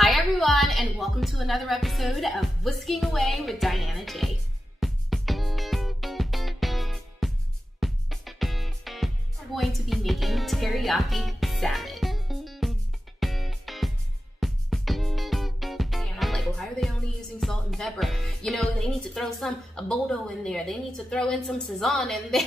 Hi everyone, and welcome to another episode of Whisking Away with Diana J. We're going to be making teriyaki salmon. And I'm like, well, why are they only using salt and pepper? You know, they need to throw some abodo in there. They need to throw in some sesame in there.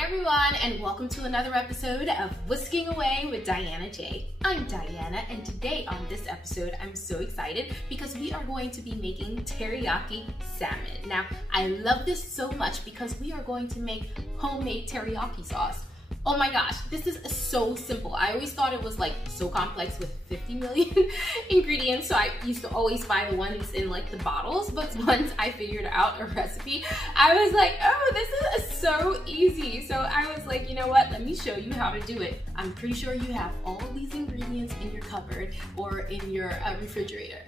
Everyone, and welcome to another episode of Whisking Away with Diana J. I'm Diana, and today on this episode I'm so excited because we are going to be making teriyaki salmon. Now, I love this so much because we are going to make homemade teriyaki sauce. Oh my gosh, this is so simple. I always thought it was like so complex with 50 million ingredients, so I used to always buy the ones in like the bottles, but once I figured out a recipe, I was like, oh, this is so easy. So I was like, you know what, let me show you how to do it. I'm pretty sure you have all of these ingredients in your cupboard or in your refrigerator.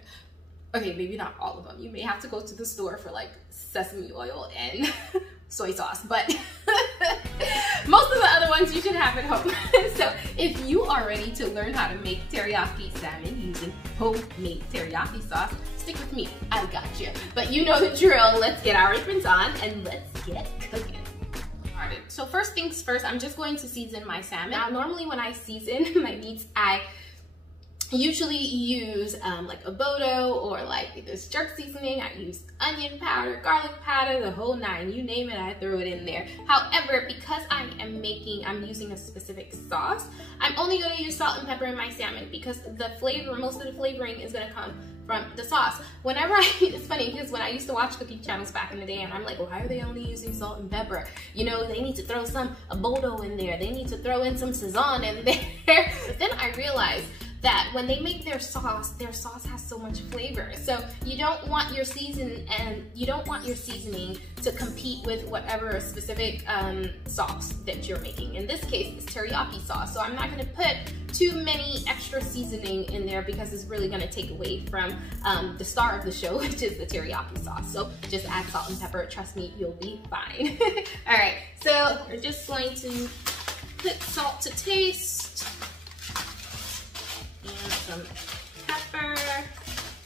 Okay, maybe not all of them. You may have to go to the store for like sesame oil and soy sauce, but most of the other ones you should have at home. So if you are ready to learn how to make teriyaki salmon using homemade teriyaki sauce, stick with me, I got you. But you know the drill. Let's get our ribbons on and let's get cooking. So first things first, I'm just going to season my salmon. Now normally when I season my meats, I usually use like abodo or like this jerk seasoning. I use onion powder, garlic powder, the whole nine, you name it, I throw it in there. However, because I'm using a specific sauce, I'm only going to use salt and pepper in my salmon because the flavor, most of the flavoring is going to come from the sauce. Whenever it's funny because when I used to watch cooking channels back in the day and I'm like, well, why are they only using salt and pepper? You know, they need to throw some abodo in there. They need to throw in some sesame in there. But then I realized that when they make their sauce has so much flavor. So you don't want your seasoning to compete with whatever specific sauce that you're making. In this case, it's teriyaki sauce. So I'm not gonna put too many extra seasoning in there because it's really gonna take away from the star of the show, which is the teriyaki sauce. So just add salt and pepper. Trust me, you'll be fine. All right, so we're just going to put salt to taste. And some pepper.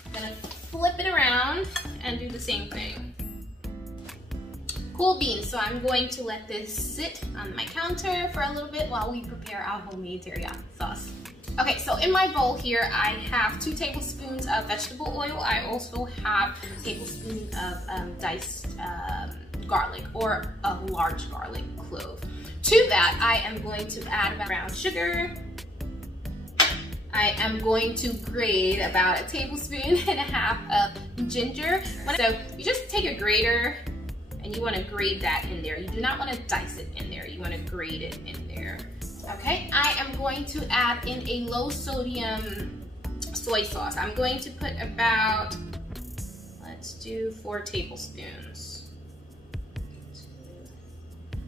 I'm gonna flip it around and do the same thing. Cool beans, so I'm going to let this sit on my counter for a little bit while we prepare our homemade teriyaki sauce. Okay, so in my bowl here, I have 2 tablespoons of vegetable oil. I also have a tablespoon of diced garlic or a large garlic clove. To that, I am going to add brown sugar. I am going to grate about 1.5 tablespoons of ginger. So you just take a grater and you want to grate that in there. You do not want to dice it in there. You want to grate it in there. Okay, I am going to add in a low sodium soy sauce. I'm going to put about, let's do 4 tablespoons.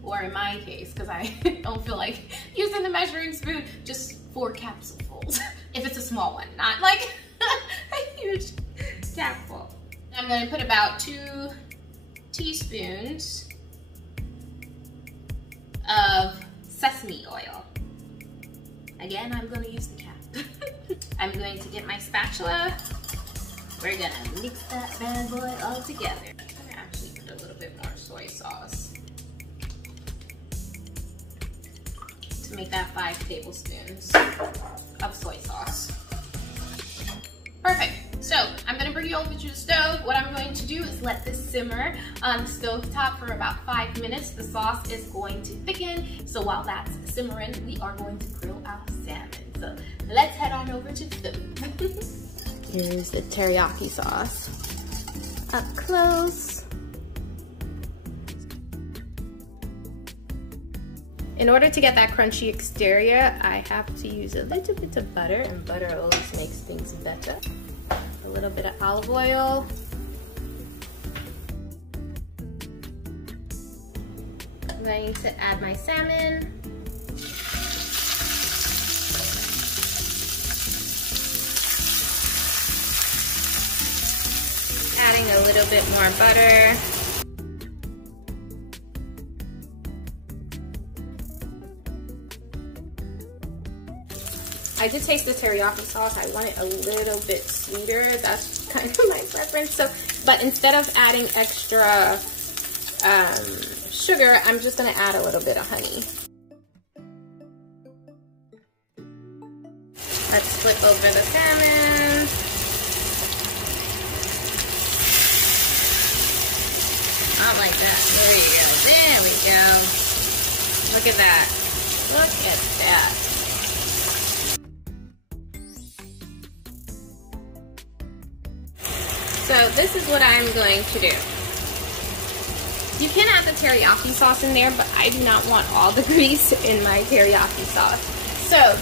Or in my case, because I don't feel like using the measuring spoon, just 4 capsulefuls. If it's a small one, not like a huge capful. I'm going to put about 2 teaspoons of sesame oil. Again, I'm going to use the cap. I'm going to get my spatula. We're going to mix that bad boy all together. I'm going to actually put a little bit more soy sauce to make that 5 tablespoons of soy sauce. Perfect. So I'm going to bring you over to the stove. What I'm going to do is let this simmer on the stove top for about 5 minutes. The sauce is going to thicken. So while that's simmering, we are going to grill our salmon. So let's head on over to the stove. Here's the teriyaki sauce up close. In order to get that crunchy exterior, I have to use a little bit of butter, and butter always makes things better. A little bit of olive oil. I'm going to add my salmon. Adding a little bit more butter. I did taste the teriyaki sauce. I want it a little bit sweeter. That's kind of my preference. So, but instead of adding extra sugar, I'm just gonna add a little bit of honey. Let's flip over the salmon. Not like that. There you go. There we go. Look at that. Look at that. So this is what I'm going to do. You can add the teriyaki sauce in there, but I do not want all the grease in my teriyaki sauce. So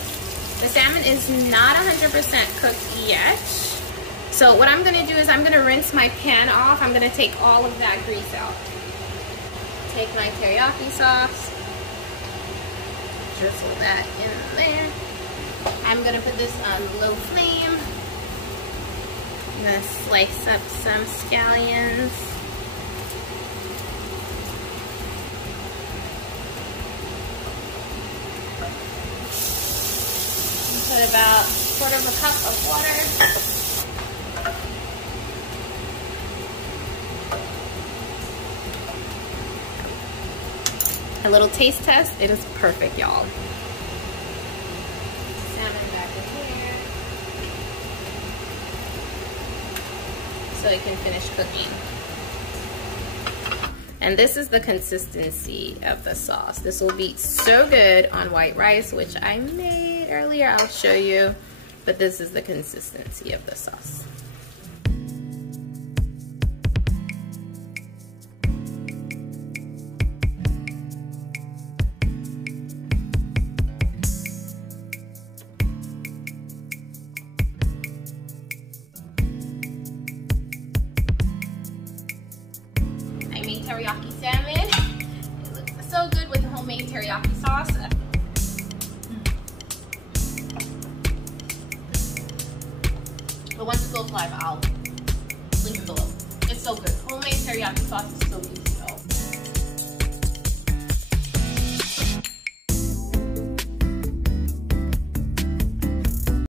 the salmon is not 100% cooked yet. So what I'm gonna do is I'm gonna rinse my pan off. I'm gonna take all of that grease out. Take my teriyaki sauce, drizzle that in there. I'm gonna put this on low flame. I'm gonna slice up some scallions. Put about 1/4 cup of water. A little taste test, it is perfect, y'all. Salmon back in here, so it can finish cooking. And this is the consistency of the sauce. This will be so good on white rice, which I made earlier. I'll show you, but this is the consistency of the sauce. Teriyaki salmon. It looks so good with homemade teriyaki sauce. But once it's live, I'll link it below. It's so good. Homemade teriyaki sauce is so easy though.